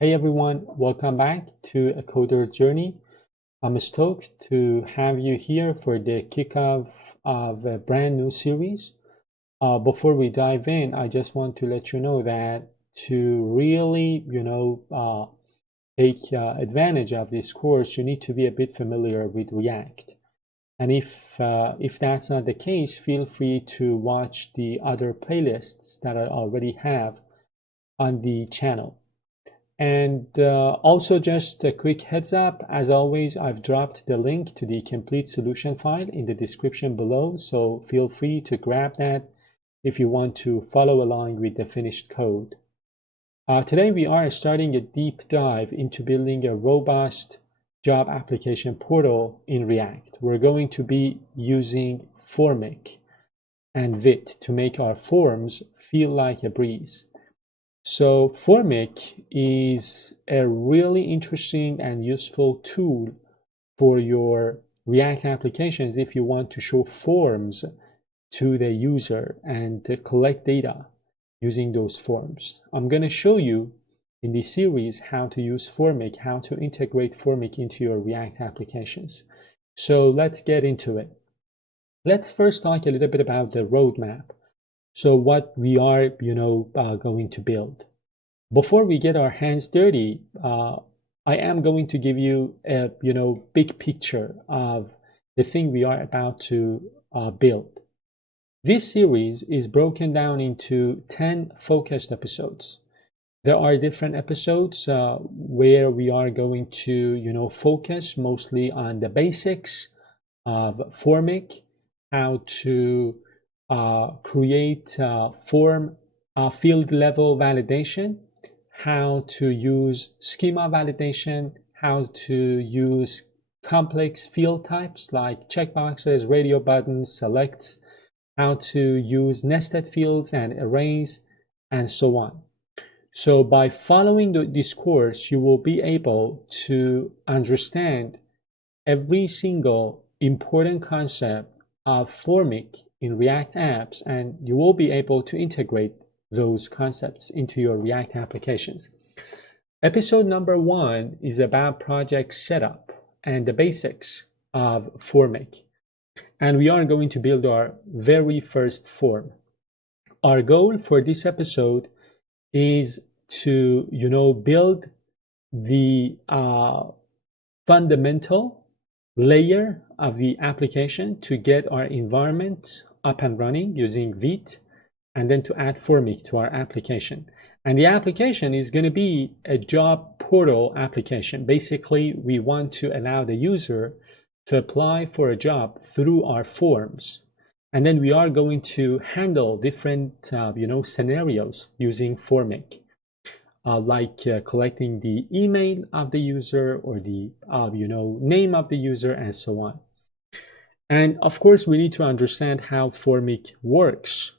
Hey everyone, welcome back to A Coder's Journey. I'm stoked to have you here for the kickoff of a brand new series. Before we dive in, I just want to let you know that to really, take advantage of this course, you need to be a bit familiar with React. And if that's not the case, feel free to watch the other playlists that I already have on the channel. And also just a quick heads up, as always, I've dropped the link to the complete solution file in the description below, so feel free to grab that if you want to follow along with the finished code. Today we are starting a deep dive into building a robust job application portal in React. We're going to be using Formik and Vite to make our forms feel like a breeze. So Formik is a really interesting and useful tool for your React applications if you want to show forms to the user and collect data using those forms. I'm going to show you in this series how to use Formik, how to integrate Formik into your React applications. So let's get into it. Let's first talk a little bit about the roadmap. So what we are, going to build. Before we get our hands dirty, I am going to give you a big picture of the thing we are about to build. This series is broken down into 10 focused episodes. There are different episodes where we are going to focus mostly on the basics of Formik, how to create form field level validation, how to use schema validation, how to use complex field types like checkboxes, radio buttons, selects, how to use nested fields and arrays, and so on. So by following this course, you will be able to understand every single important concept of Formik in React apps, and you will be able to integrate those concepts into your React applications. Episode number 1 is about project setup and the basics of Formik. And we are going to build our very first form. Our goal for this episode is to, build the fundamental layer of the application to get our environment up and running using Vite, and then to add Formik to our application. And the application is going to be a job portal application. Basically, we want to allow the user to apply for a job through our forms. And then we are going to handle different scenarios using Formik. Like collecting the email of the user or the name of the user and so on. And of course, we need to understand how Formik works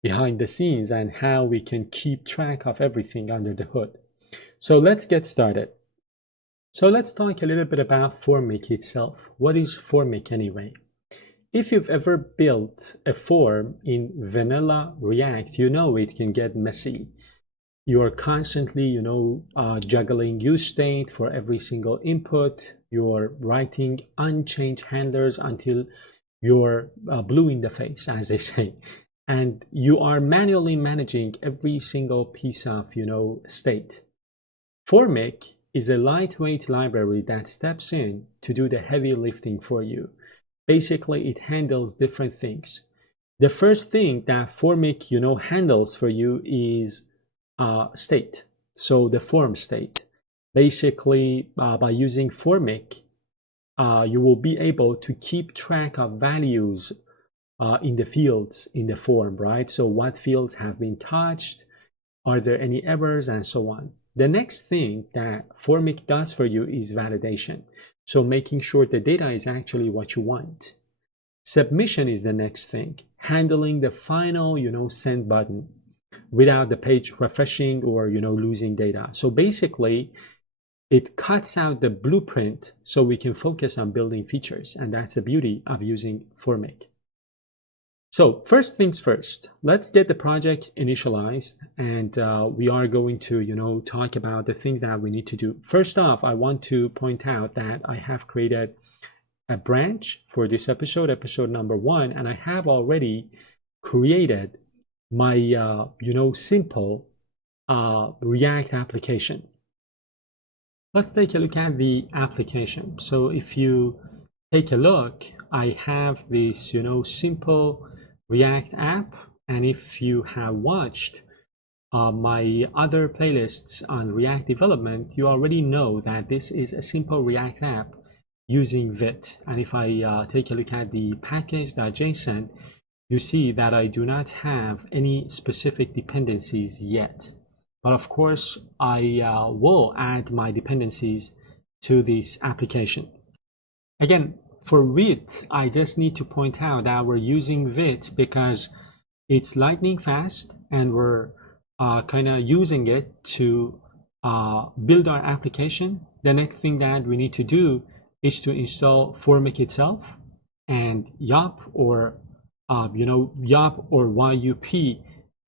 behind the scenes and how we can keep track of everything under the hood. So let's get started. So let's talk a little bit about Formik itself. What is Formik anyway? If you've ever built a form in vanilla React, you know it can get messy. You're constantly, juggling use state for every single input. You're writing unchanged handlers until you're blue in the face, as they say. And you are manually managing every single piece of, state. Formik is a lightweight library that steps in to do the heavy lifting for you. Basically, it handles different things. The first thing that Formik, handles for you is state. So the form state. Basically, by using Formik, you will be able to keep track of values in the fields in the form, right? So what fields have been touched, are there any errors, and so on. The next thing that Formik does for you is validation. So making sure the data is actually what you want. Submission is the next thing, handling the final, send button without the page refreshing or, losing data. So basically, it cuts out the blueprint so we can focus on building features. And that's the beauty of using Formik. So first things first, let's get the project initialized, and we are going to, talk about the things that we need to do. First off, I want to point out that I have created a branch for this episode, episode number 1, and I have already created my, simple React application. Let's take a look at the application. So if you take a look, I have this, simple React app. And if you have watched my other playlists on React development, you already know that this is a simple React app using Vite. And if I take a look at the package.json, you see that I do not have any specific dependencies yet. But of course, I will add my dependencies to this application. Again, for Vite, I just need to point out that we're using Vite because it's lightning fast, and we're kind of using it to build our application. The next thing that we need to do is to install Formik itself, and YUP or YUP or YUP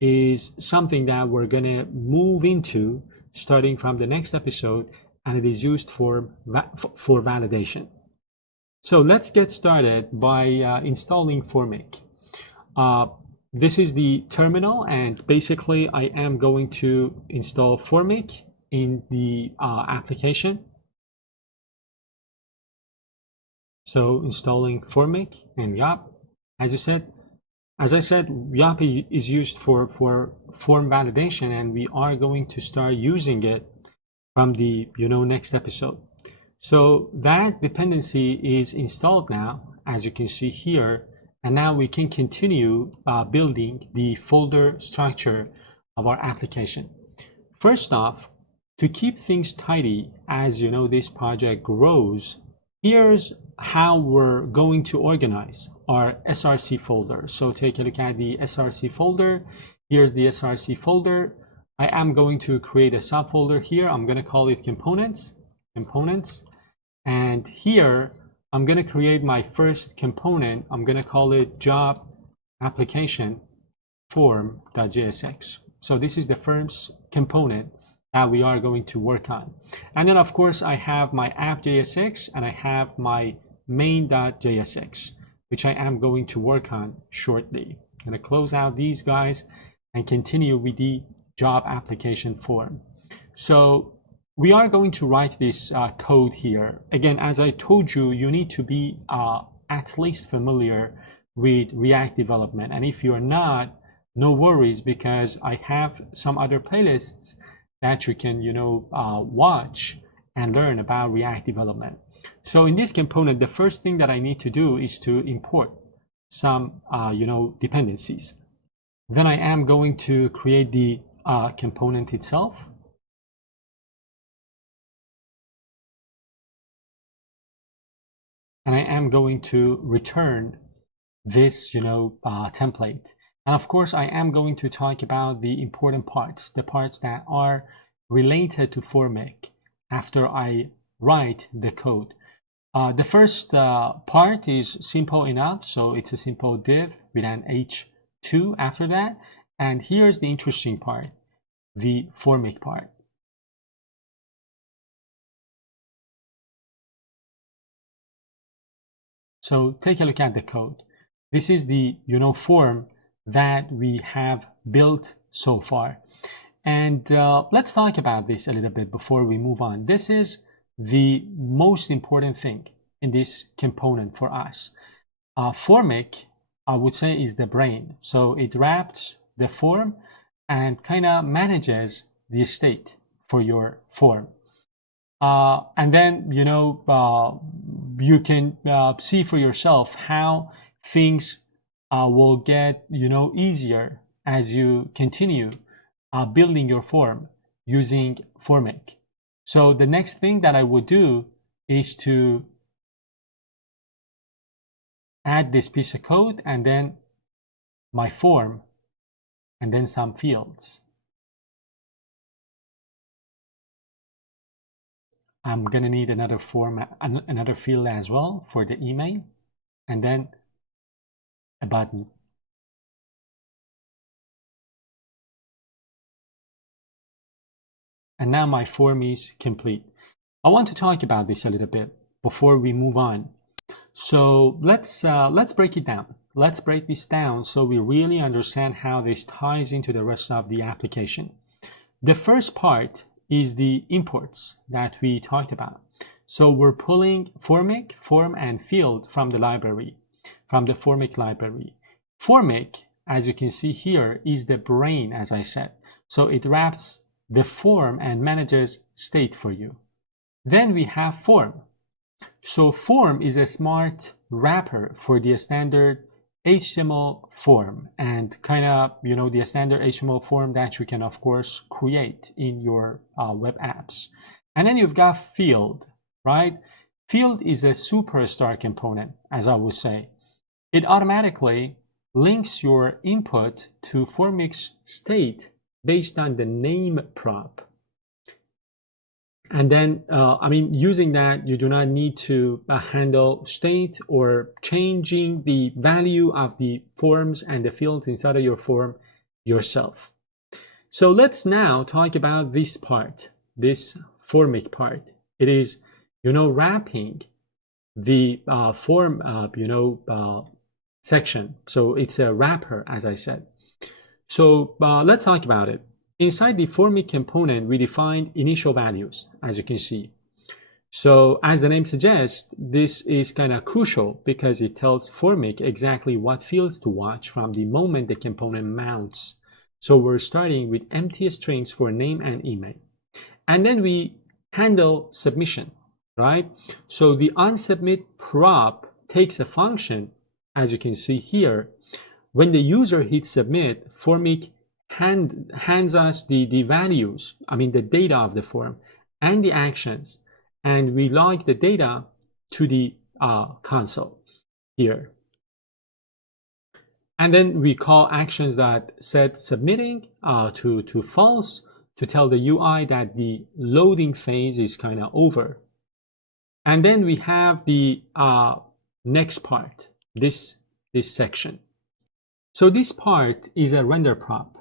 is something that we're gonna move into starting from the next episode, and it is used for validation. So let's get started by installing Formik. This is the terminal, and basically I am going to install Formik in the application. So installing Formik and YUP. As I said, YUP is used for form validation, and we are going to start using it from the next episode. So that dependency is installed now, as you can see here, and now we can continue building the folder structure of our application. First off, to keep things tidy as this project grows, here's how we're going to organize our SRC folder. So take a look at the SRC folder. Here's the SRC folder. I am going to create a subfolder here. I'm going to call it components. And here I'm going to create my first component. I'm going to call it job application form.jsx. So this is the first component that we are going to work on. And then of course I have my app.jsx and I have my main.jsx, which I am going to work on shortly. I'm going to close out these guys and continue with the job application form. So we are going to write this code here. Again, as I told you, you need to be at least familiar with React development. And if you're not, no worries, because I have some other playlists that you can, watch and learn about React development. So in this component, the first thing that I need to do is to import some, dependencies. Then I am going to create the component itself. And I am going to return this, template. And of course, I am going to talk about the important parts, the parts that are related to Formik after I write the code. The first part is simple enough. So it's a simple div with an h2 after that. And here's the interesting part, the Formik part. So take a look at the code. This is the form that we have built so far. And let's talk about this a little bit before we move on. This is the most important thing in this component for us. Formik, I would say, is the brain. So it wraps the form and kind of manages the state for your form. And then, you can see for yourself how things will get, easier as you continue building your form using Formik. So the next thing that I would do is to add this piece of code and then my form and then some fields. I'm going to need another form, another field as well for the email, and then a button. And now my form is complete. I want to talk about this a little bit before we move on. So let's break it down. Let's break this down so we really understand how this ties into the rest of the application. The first part is the imports that we talked about. So we're pulling Formik, form, and field from the library, from the Formik library. Formik, as you can see here, is the brain, as I said. So it wraps the form and manages state for you. Then we have form. So form is a smart wrapper for the standard HTML form and kind of, the standard HTML form that you can, of course, create in your web apps. And then you've got field, right? Field is a superstar component, as I would say. It automatically links your input to Formik's state based on the name prop. And then, using that, you do not need to handle state or changing the value of the forms and the fields inside of your form yourself. So let's now talk about this part, this Formik part. It is, wrapping the form, section. So it's a wrapper, as I said. So let's talk about it. Inside the Formik component, we defined initial values, as you can see. So as the name suggests, this is kind of crucial because it tells Formik exactly what fields to watch from the moment the component mounts. So we're starting with empty strings for name and email. And then we handle submission, right? So the onSubmit prop takes a function, as you can see here. When the user hits submit, Formik hands us the values, the data of the form and the actions, and we log the data to the console here. And then we call actions that set submitting to false to tell the UI that the loading phase is kind of over. And then we have the next part, this section. So this part is a render prop.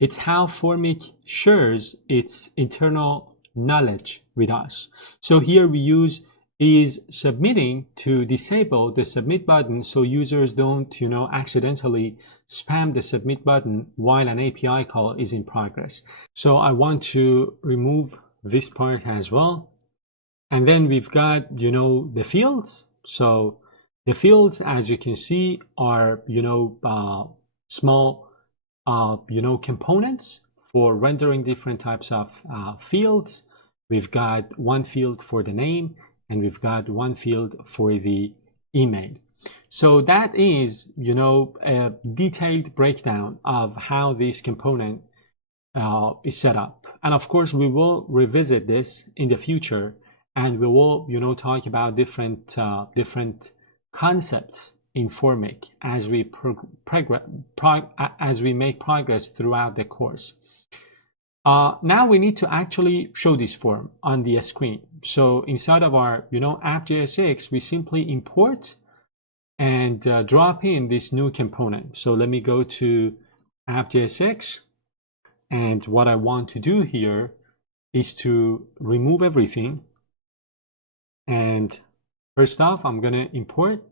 It's how Formik shares its internal knowledge with us. So here we use is submitting to disable the submit button so users don't, accidentally spam the submit button while an API call is in progress. So I want to remove this part as well. And then we've got, the fields. So the fields, as you can see, are, small components for rendering different types of fields. We've got one field for the name and we've got one field for the email. So that is, a detailed breakdown of how this component is set up. And of course, we will revisit this in the future and we will, talk about different concepts in Formik as we make progress throughout the course. Now we need to actually show this form on the screen. So inside of our, app.jsx, we simply import and drop in this new component. So let me go to app.jsx, and what I want to do here is to remove everything. And first off, I'm going to import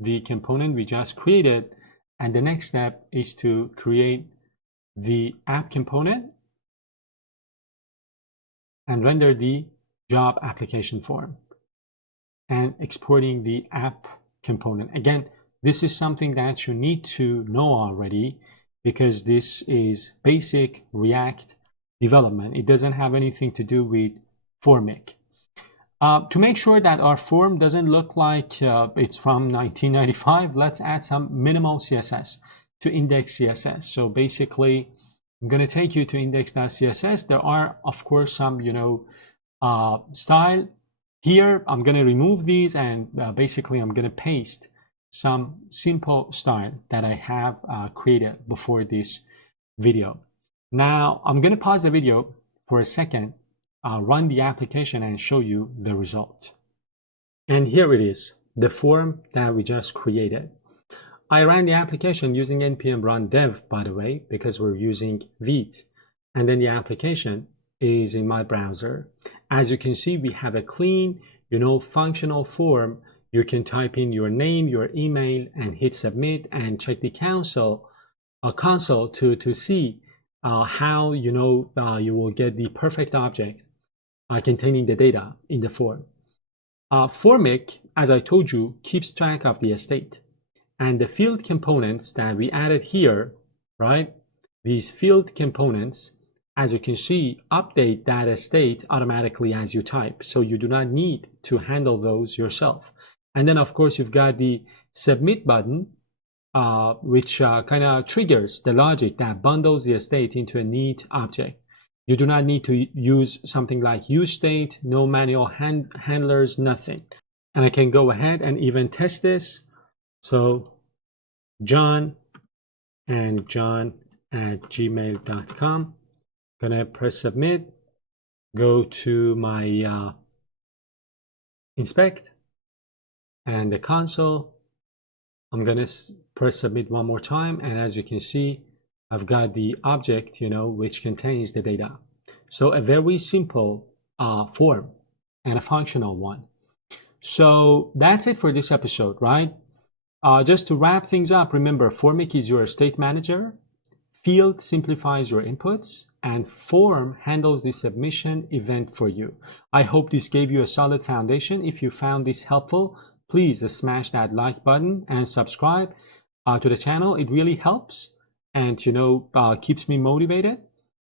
the component we just created, and the next step is to create the app component and render the job application form and exporting the app component. Again, this is something that you need to know already because this is basic React development. It doesn't have anything to do with Formik. To make sure that our form doesn't look like it's from 1995, let's add some minimal CSS to index CSS. So basically, I'm going to take you to index.css. There are, of course, some, style. Here, I'm going to remove these and basically I'm going to paste some simple style that I have created before this video. Now, I'm going to pause the video for a second, run the application and show you the result. And here it is, the form that we just created. I ran the application using npm run dev, by the way, because we're using Vite. And then the application is in my browser. As you can see, we have a clean, functional form. You can type in your name, your email, and hit submit and check the console to see how you will get the perfect object containing the data in the form. Formik, as I told you, keeps track of the estate. And the field components that we added here, right? These field components, as you can see, update that estate automatically as you type. So you do not need to handle those yourself. And then, of course, you've got the submit button, which kind of triggers the logic that bundles the estate into a neat object. You do not need to use something like useState, no manual handlers, nothing. And I can go ahead and even test this. So John at gmail.com. Gonna press submit, go to my inspect and the console. I'm gonna press submit one more time, and as you can see, I've got the object, which contains the data. So a very simple form and a functional one. So that's it for this episode, right? Just to wrap things up, remember, Formik is your estate manager, Field simplifies your inputs, and Form handles the submission event for you. I hope this gave you a solid foundation. If you found this helpful, please smash that like button and subscribe to the channel. It really helps and keeps me motivated,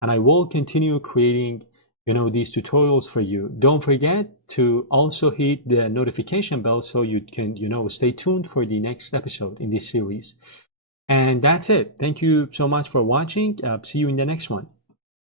and I will continue creating these tutorials for you. Don't forget to also hit the notification bell so you can stay tuned for the next episode in this series. And that's it. Thank you so much for watching. See you in the next one.